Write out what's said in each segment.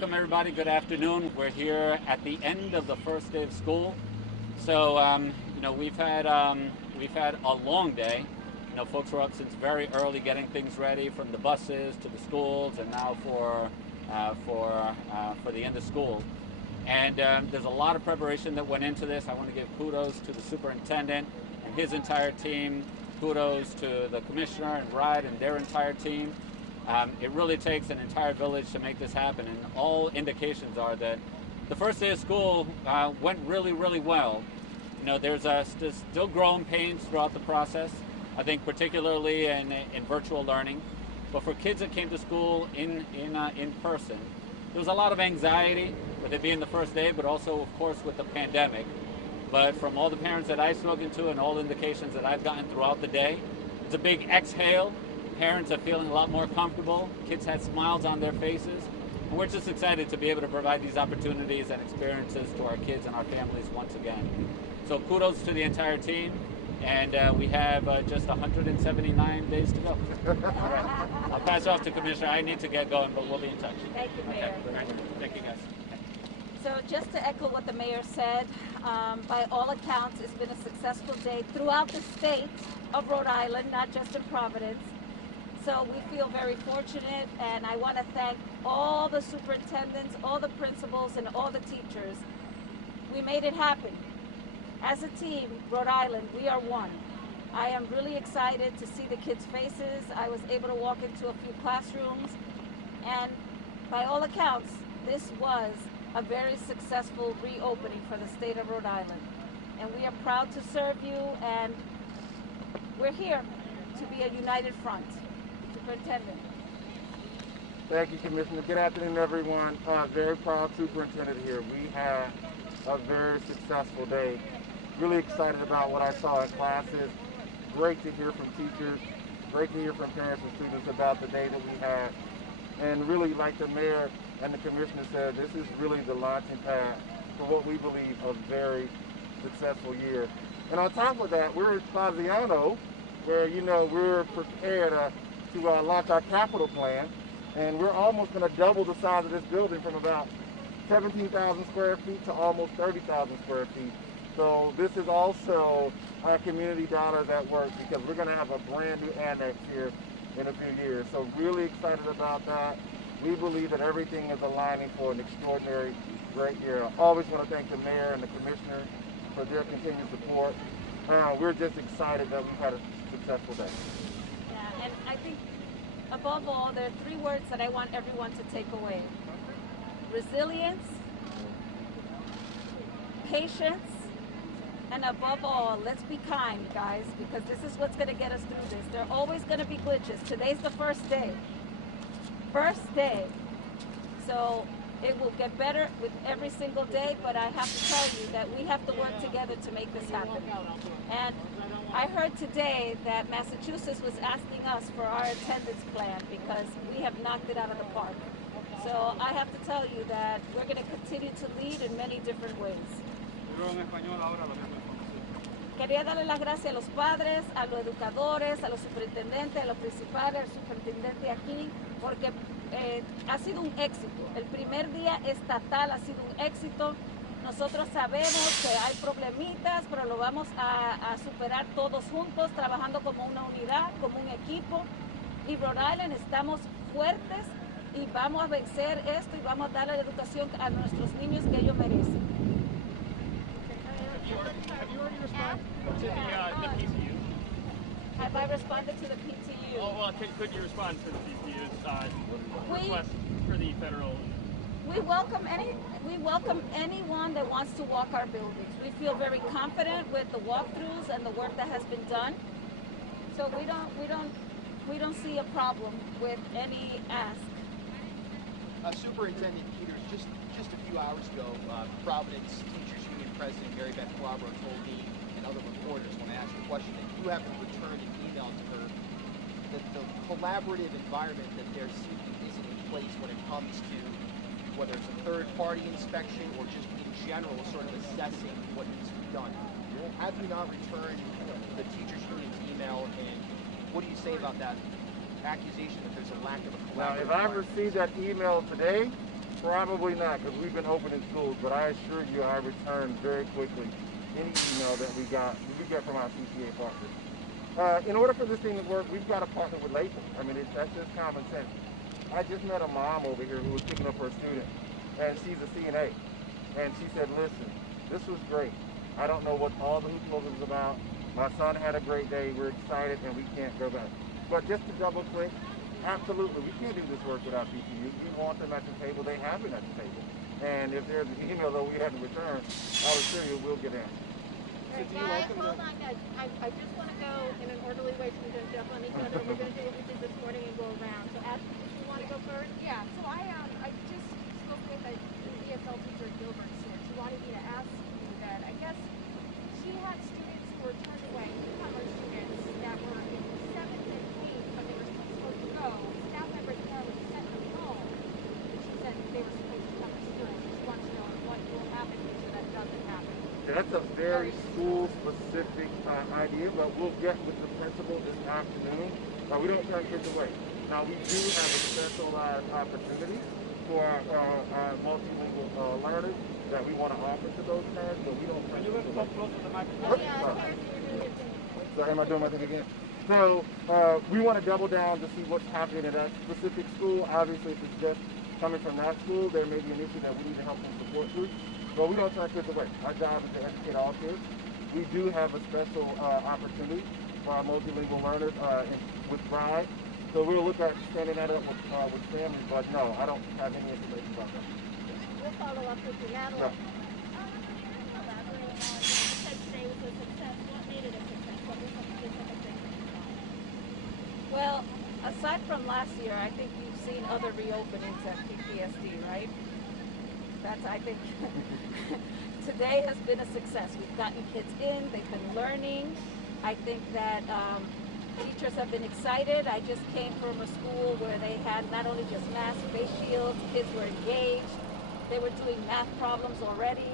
welcome everybody. Good afternoon. We're here at the end of the first day of school. So we've had a long day. Folks were up since very early getting things ready, from the buses to the schools, and now for the end of school. And there's a lot of preparation that went into this. I want to give kudos to the superintendent and his entire team. Kudos to the commissioner and RIDE and their entire team. It really takes an entire village to make this happen, and all indications are that the first day of school went really, really well. There's still growing pains throughout the process, I think particularly in virtual learning. But for kids that came to school in person, there was a lot of anxiety with it being the first day, but also, of course, with the pandemic. But from all the parents that I've spoken to and all the indications that I've gotten throughout the day, it's a big exhale. Parents are feeling a lot more comfortable. Kids had smiles on their faces. And we're just excited to be able to provide these opportunities and experiences to our kids and our families once again. So kudos to the entire team. And we have just 179 days to go. All right. I'll pass it off to Commissioner. I need to get going, but we'll be in touch. Thank you, Mayor. Okay. Thank you, guys. So just to echo what the Mayor said, by all accounts, it's been a successful day throughout the state of Rhode Island, not just in Providence. So we feel very fortunate, and I want to thank all the superintendents, all the principals, and all the teachers. We made it happen. As a team, Rhode Island, we are one. I am really excited to see the kids' faces. I was able to walk into a few classrooms, and by all accounts, this was a very successful reopening for the state of Rhode Island. And we are proud to serve you, and we're here to be a united front. Superintendent. Thank you, Commissioner. Good afternoon, everyone. Very proud superintendent here. We had a very successful day. Really excited about what I saw in classes. Great to hear from teachers. Great to hear from parents and students about the day that we had. And really, like the mayor and the commissioner said, this is really the launching pad for what we believe a very successful year. And on top of that, we're at Faziano, where we're prepared to launch our capital plan, and we're almost going to double the size of this building from about 17,000 square feet to almost 30,000 square feet. So this is also our community dollars at work, because we're going to have a brand new annex here in a few years. So really excited about that. We believe that everything is aligning for an extraordinary, great year. I always want to thank the mayor and the commissioner for their continued support. We're just excited that we've had a successful day. Yeah, and I think above all, there are three words that I want everyone to take away: resilience, patience, and above all, let's be kind, guys, because this is what's going to get us through this. There are always going to be glitches. Today's the first day. First day. So it will get better with every single day, but I have to tell you that we have to work together to make this happen. And I heard today that Massachusetts was asking us for our attendance plan because we have knocked it out of the park. So I have to tell you that we're going to continue to lead in many different ways. Quería darle las gracias a los padres, a los educadores, a los superintendentes, a los principales, al superintendente aquí, porque ha sido un éxito. El primer día estatal ha sido un éxito. Nosotros sabemos que hay problemitas, pero lo vamos a superar todos juntos, trabajando como una unidad, como un equipo. Y Rhode Island estamos fuertes y vamos a vencer esto y vamos a darle la educación a nuestros niños que ellos merecen. Have you already responded to the PTU? Have I responded to the PTU? Oh, well, could you respond to the PTU's request for the federal? We welcome anyone that wants to walk our buildings. We feel very confident with the walkthroughs and the work that has been done. So we don't see a problem with any ask. Superintendent Peters, just a few hours ago, Providence Teachers Union President Mary Beth Calabro told me and other reporters when I asked the question that you haven't returned an email to her, that the collaborative environment that they're seeking isn't in place when it comes to whether it's a third-party inspection or just in general sort of assessing what needs to be done. Have you not returned the Teachers Union's email, and what do you say about that accusation that there's a lack of a collaborative Now, if I received that email today, Probably not, because we've been open in schools, but I assure you I returned very quickly any email that we get from our CTA partners. In order for this thing to work, we've got to partner with labels. I mean, that's just common sense. I just met a mom over here who was picking up her student, and she's a CNA. And she said, listen, this was great. I don't know what all the hoopla was about. My son had a great day. We're excited, and we can't go back. But just to double click, absolutely, we can't do this work without PTU. We want them at the table. They have been at the table. And if there's an email that we haven't returned, I'll assure you we'll get answers. So do you welcome hold on, guys. I just want to go in an orderly way so we don't jump on each other. We're going to do what we did this morning and go around. So Ashley, did you want to go first? Yeah, so I just spoke with an ESL teacher, Gilbert, here. She wanted me to ask you that. I guess she had students who were turned away, newcomer students that were in 7th and 8th, but they were still supposed to go. Staff members apparently sent them home. And she said they were supposed to come to school. She wants to know what will happen so that doesn't happen. That's a very school-specific idea, but we'll get with the principal this afternoon. We don't turn kids away. Now, we do have a specialized opportunity for our multilingual learners that we want to offer to those parents, but we don't turn kids away. So, am I doing my thing again? So, we want to double down to see what's happening at that specific school. Obviously, if it's just coming from that school, there may be an issue that we need to help them support through. But we don't turn kids away. Our job is to educate all kids. We do have a special opportunity for our multilingual learners with Thrive. So we'll look at standing that up with families, but no, I don't have any information about that. We'll follow up with you. Natalie. Yeah. Elaborate on, you said today was a success. What made it a success? What was some specific things that you saw? Well, aside from last year, I think you've seen other reopenings at PPSD, right? That's, I think, today has been a success. We've gotten kids in, they've been learning. I think that teachers have been excited. I just came from a school where they had not only just masks, face shields, kids were engaged. They were doing math problems already.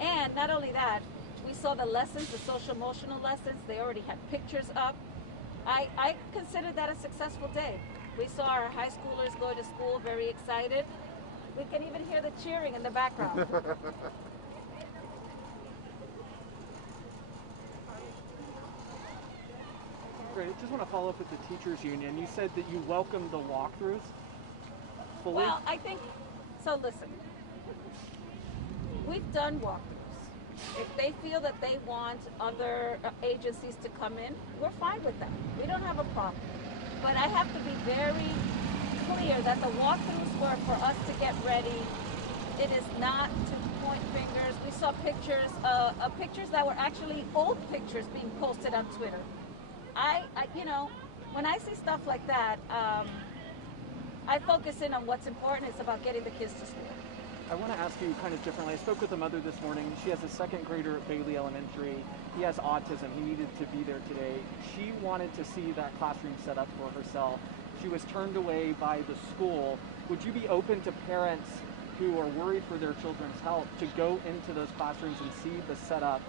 And not only that, we saw the lessons, the social emotional lessons. They already had pictures up. I consider that a successful day. We saw our high schoolers go to school very excited. We can even hear the cheering in the background. Great. I just want to follow up with the teachers union. You said that you welcome the walkthroughs fully. Well, I think, so listen, we've done walkthroughs. If they feel that they want other agencies to come in, we're fine with that. We don't have a problem. But I have to be very clear that the walkthroughs were for us to get ready. It is not to point fingers. We saw pictures, pictures that were actually old pictures being posted on Twitter. You know, when I see stuff like that, I focus in on what's important. It's about getting the kids to school. I want to ask you kind of differently. I spoke with a mother this morning. She has a second grader at Bailey Elementary. He has autism. He needed to be there today. She wanted to see that classroom set up for herself. She was turned away by the school. Would you be open to parents who are worried for their children's health to go into those classrooms and see the setup?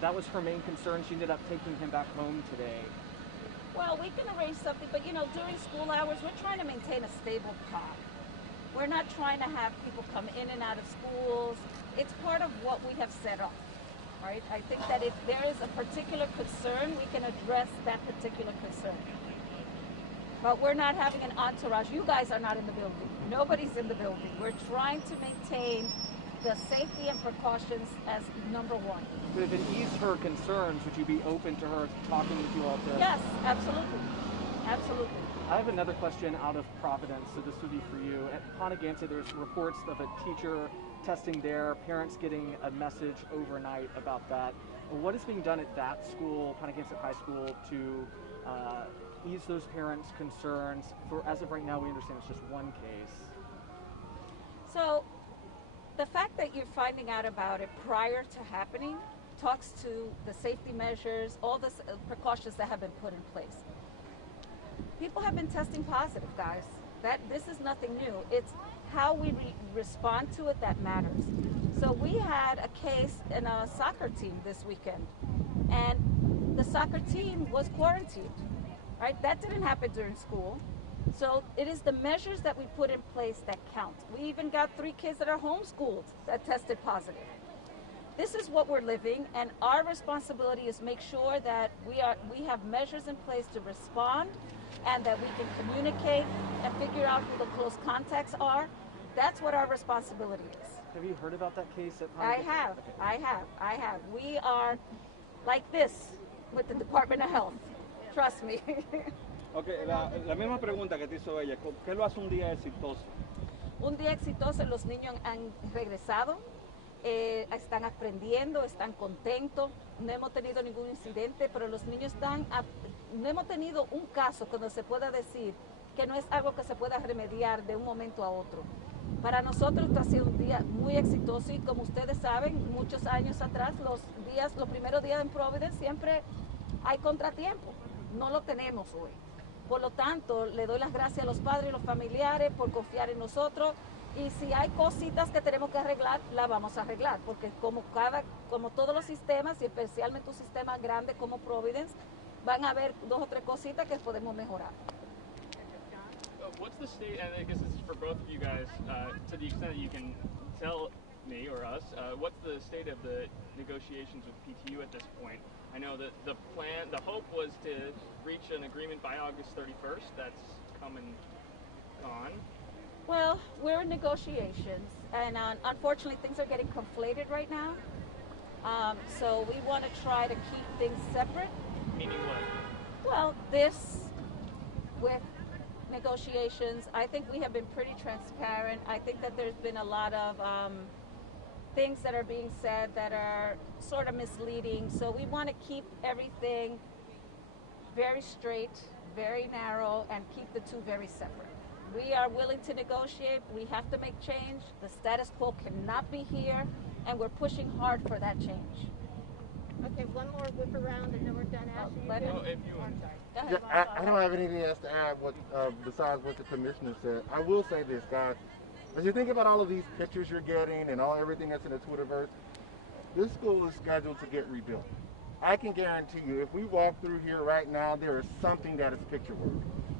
That was her main concern. She ended up taking him back home today. Well, we can arrange something, but you know, during school hours, we're trying to maintain a stable pod. We're not trying to have people come in and out of schools. It's part of what we have set up, right? I think that if there is a particular concern, we can address that particular concern. But we're not having an entourage. You guys are not in the building. Nobody's in the building. We're trying to maintain the safety and precautions as number one. But if it eased her concerns, would you be open to her talking with you all to... Yes, absolutely. Absolutely. I have another question out of Providence, so this would be for you. At Poneganta, there's reports of a teacher testing there, parents getting a message overnight about that. What is being done at that school, Poneganta High School, to ease those parents' concerns? For as of right now, we understand it's just one case. So the fact that you're finding out about it prior to happening talks to the safety measures, all the precautions that have been put in place. People have been testing positive, guys. This is nothing new. It's how we respond to it that matters. So we had a case in a soccer team this weekend, and the soccer team was quarantined, right? That didn't happen during school. So it is the measures that we put in place that count. We even got 3 kids that are homeschooled that tested positive. This is what we're living, and our responsibility is make sure that we have measures in place to respond, and that we can communicate and figure out who the close contacts are. That's what our responsibility is. Have you heard about that case at I Providence? have. We are like this with the Department of Health. Trust me. Ok, la misma pregunta que te hizo ella, ¿qué lo hace un día exitoso? Un día exitoso, los niños han regresado, están aprendiendo, están contentos, no hemos tenido ningún incidente, pero los niños no hemos tenido un caso cuando se pueda decir que no es algo que se pueda remediar de un momento a otro. Para nosotros esto ha sido un día muy exitoso y como ustedes saben, muchos años atrás, los primeros días en Providence siempre hay contratiempo, no lo tenemos hoy. Por lo tanto, le doy las gracias a los padres y los familiares por confiar en nosotros. Y si hay cositas que tenemos que arreglar, las vamos a arreglar, porque como todos los sistemas, y especialmente un sistema grande como Providence, van a haber 2 o 3 cositas que podemos mejorar. What's the state, and I guess this is for both of you guys, to the extent that you can tell me or us, what's the state of the negotiations with PTU at this point? I know that the hope was to reach an agreement by August 31st. That's come and gone. Well, we're in negotiations, and unfortunately things are getting conflated right now. So we want to try to keep things separate. Meaning what? Well, this with negotiations, I think we have been pretty transparent. I think that there's been a lot of things that are being said that are sort of misleading. So we want to keep everything very straight, very narrow, and keep the two very separate. We are willing to negotiate. We have to make change. The status quo cannot be here, and we're pushing hard for that change. Okay, one more whip around and then we're done asking. Oh, if you want. Go ahead. I don't have anything else to add besides what the commissioner said. I will say this, guys. As you think about all of these pictures you're getting and everything that's in the Twitterverse, this school is scheduled to get rebuilt. I can guarantee you, if we walk through here right now, there is something that is picture work.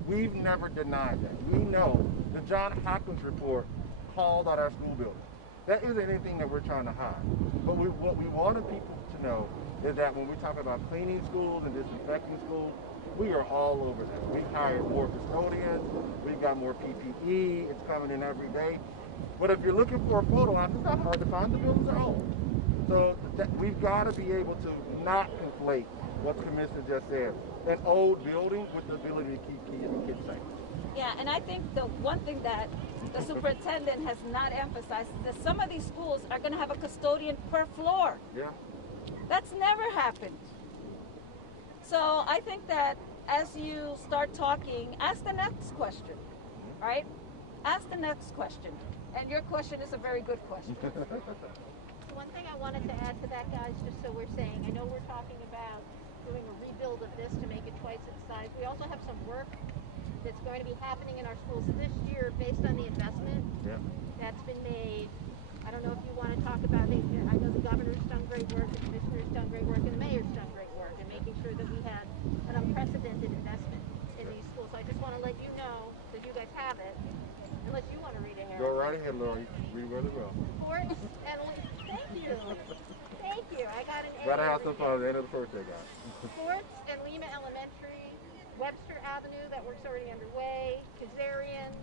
We've never denied that. We know the John Hopkins report called out our school building. That isn't anything that we're trying to hide. But what we wanted people to know is that when we talk about cleaning schools and disinfecting schools, we are all over that. We've hired more custodians. We've got more PPE. It's coming in every day. But if you're looking for a photo op, it's not hard to find. The buildings are old. So we've got to be able to not conflate what the commissioner just said. An old building with the ability to keep kids safe. Yeah, and I think the one thing that the superintendent has not emphasized is that some of these schools are going to have a custodian per floor. Yeah. That's never happened. So I think that as you start talking, ask the next question, right? Ask the next question. And your question is a very good question. One thing I wanted to add to that, guys, just so we're saying, I know we're talking about doing a rebuild of this to make it twice its size. We also have some work that's going to be happening in our schools this year based on the investment that's been made. I don't know if you want to talk about it. I know the governor's done great work, the commissioner's done great work, and the mayor's done great work in making sure that we had an unprecedented investment in these schools. So I just want to let you know that you guys have it, unless you want to read ahead. Go right ahead, Lori. Read really well. Sports and thank you. Thank you. I got an A. Gotta have some fun at the end of the first day, guys. Sports and Lima Elementary, Webster Avenue, that work's already underway, Kazarian,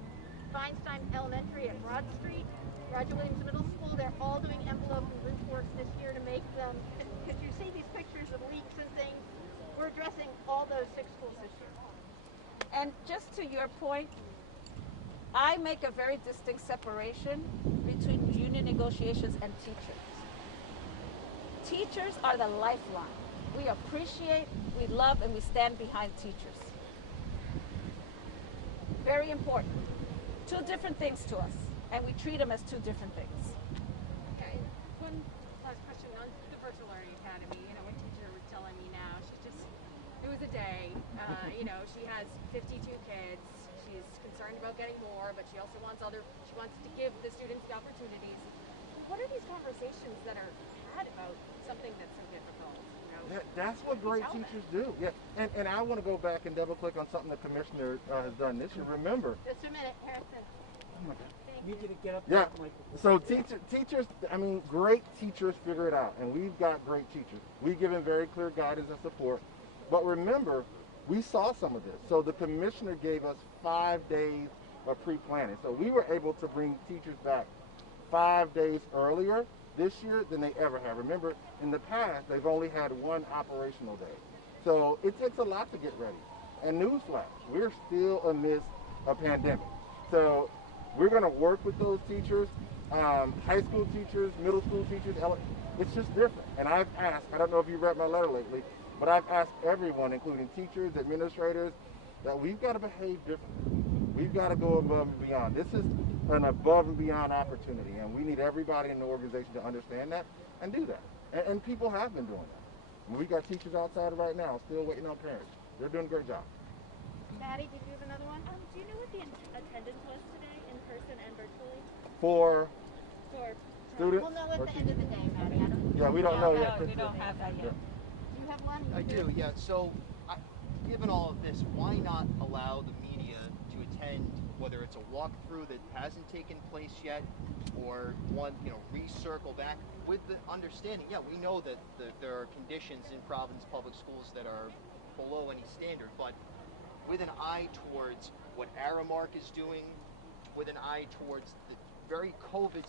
Feinstein Elementary at Broad Street, Roger Williams Middle School, they're all doing envelope and roof works this year to make them, because you see these pictures of leaks and things, we're addressing all those 6 schools this year. And just to your point, I make a very distinct separation between union negotiations and teachers. Teachers are the lifeline. We appreciate, we love, and we stand behind teachers. Very important. 2 different things to us, and we treat them as 2 different things. Okay. One last question on the virtual learning academy. You know, one teacher was telling me now, it was a day. She has 52 kids. She's concerned about getting more, but she also wants to give the students the opportunities. What are these conversations that are had about something that's so difficult? That's what great teachers do. Yeah, and I want to go back and double click on something the commissioner has done this year. Remember. Just a minute, Harrison. Oh my God. Need you to get up Yeah. there. So teachers, I mean, great teachers figure it out, and we've got great teachers. We give them very clear guidance and support. But remember, we saw some of this. So the commissioner gave us 5 days of pre-planning. So we were able to bring teachers back 5 days earlier this year than they ever have. Remember, in the past, they've only had one operational day. So it takes a lot to get ready. And newsflash, we're still amidst a pandemic. So we're going to work with those teachers, high school teachers, middle school teachers. It's just different. And I've asked, I don't know if you read my letter lately, but I've asked everyone, including teachers, administrators, that we've got to behave differently. We've got to go above and beyond. This is an above and beyond opportunity, and we need everybody in the organization to understand that and do that. And people have been doing that. We got teachers outside right now still waiting on parents. They're doing a great job. Maddie, did you have another one? Do you know what the attendance was today, in person and virtually? For students? We'll know at the end of the day, Maddie. I don't. Yeah, we don't know yet. No, we don't have that yet. Do you have one? I do, yeah. So, given all of this, why not allow the media to attend, whether it's a walkthrough that hasn't taken place yet, or one, recircle back with the understanding? Yeah, we know that there are conditions in Providence public schools that are below any standard, but with an eye towards what Aramark is doing, with an eye towards the very COVID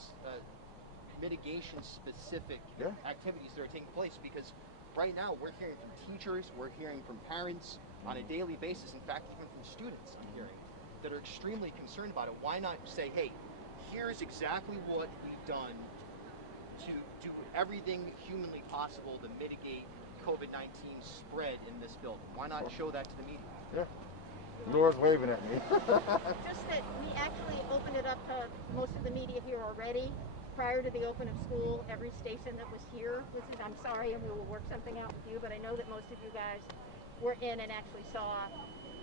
mitigation specific activities that are taking place, because right now we're hearing from teachers, we're hearing from parents on a daily basis, in fact even from students I'm hearing, that are extremely concerned about it. Why not say, hey, here's exactly what we've done to do everything humanly possible to mitigate COVID-19 spread in this building? Why not show that to the media? Yeah. Laura's waving at me. Just that we actually opened it up to most of the media here already. Prior to the open of school, every station that was here, I'm sorry, and we will work something out with you, but I know that most of you guys were in and actually saw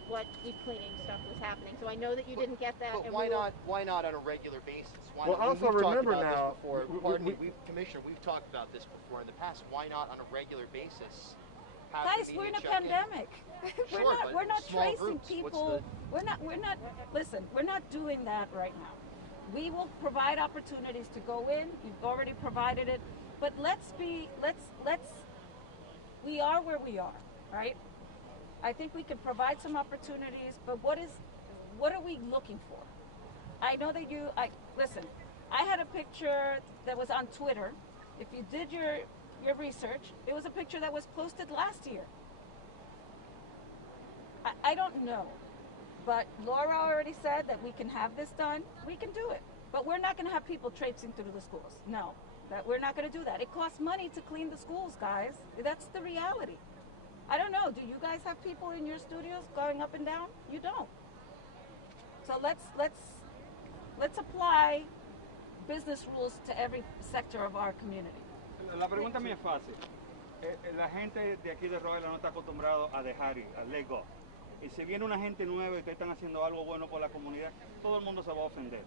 what deep cleaning stuff was happening. So I know that you didn't get that. But why not on a regular basis? Why well, not? also we've remember talked about now, this before. Commissioner, we've talked about this before in the past. Why not on a regular basis? Guys, we're in a pandemic. We're not tracing groups. people. We're not listen, we're not doing that right now. We will provide opportunities to go in. You've already provided it. But we are where we are, right? I think we can provide some opportunities, but what are we looking for? I know that listen, I had a picture that was on Twitter. If you did your research, it was a picture that was posted last year. I don't know, but Laura already said that we can have this done. We can do it, but we're not going to have people traipsing through the schools. No, we're not going to do that. It costs money to clean the schools, guys. That's the reality. I don't know. Do you guys have people in your studios going up and down? You don't. So let's apply business rules to every sector of our community. La pregunta mía es fácil. La gente de aquí de Rhode Island no está acostumbrado a dejar ir, a let go. Y si viene una gente nueva y ustedes están haciendo algo bueno por la comunidad, todo el mundo se va a ofender.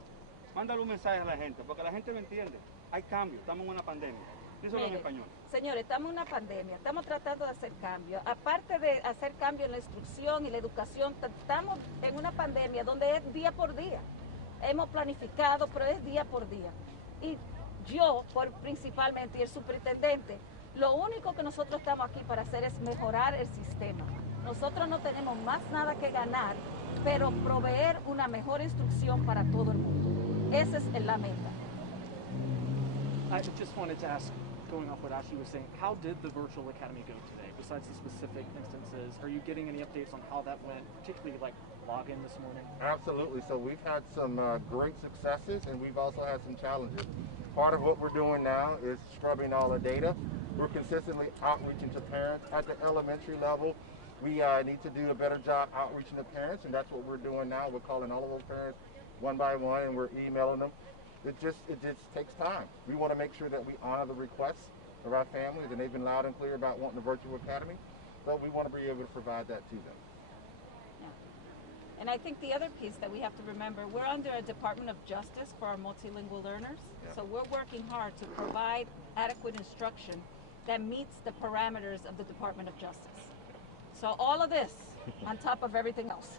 Mándale un mensaje a la gente, porque la gente no entiende. Hay cambio, estamos en una pandemia. Díselo en español. Señores, estamos en una pandemia, estamos tratando de hacer cambio. Aparte de hacer cambio en la instrucción y la educación, estamos en una pandemia donde es día por día. Hemos planificado, pero es día por día. Y yo, principalmente, y el superintendente, lo único que nosotros estamos aquí para hacer es mejorar el sistema. Nosotros no tenemos más nada que ganar, pero proveer una mejor instrucción para todo el mundo. Esa es la meta. I just wanted to ask, going off what Ashley was saying, how did the virtual academy go today? Besides the specific instances, are you getting any updates on how that went, particularly like login this morning? Absolutely. So we've had some great successes, and we've also had some challenges. Part of what we're doing now is scrubbing all the data. We're consistently outreaching to parents at the elementary level. We need to do a better job outreaching to parents, and that's what we're doing now. We're calling all of those parents one by one, and we're emailing them. It just takes time. We want to make sure that we honor the requests of our families, and they've been loud and clear about wanting the virtual academy, but we want to be able to provide that to them. Yeah. And I think the other piece that we have to remember, we're under a Department of Justice for our multilingual learners, so we're working hard to provide adequate instruction that meets the parameters of the Department of Justice. So all of this on top of everything else.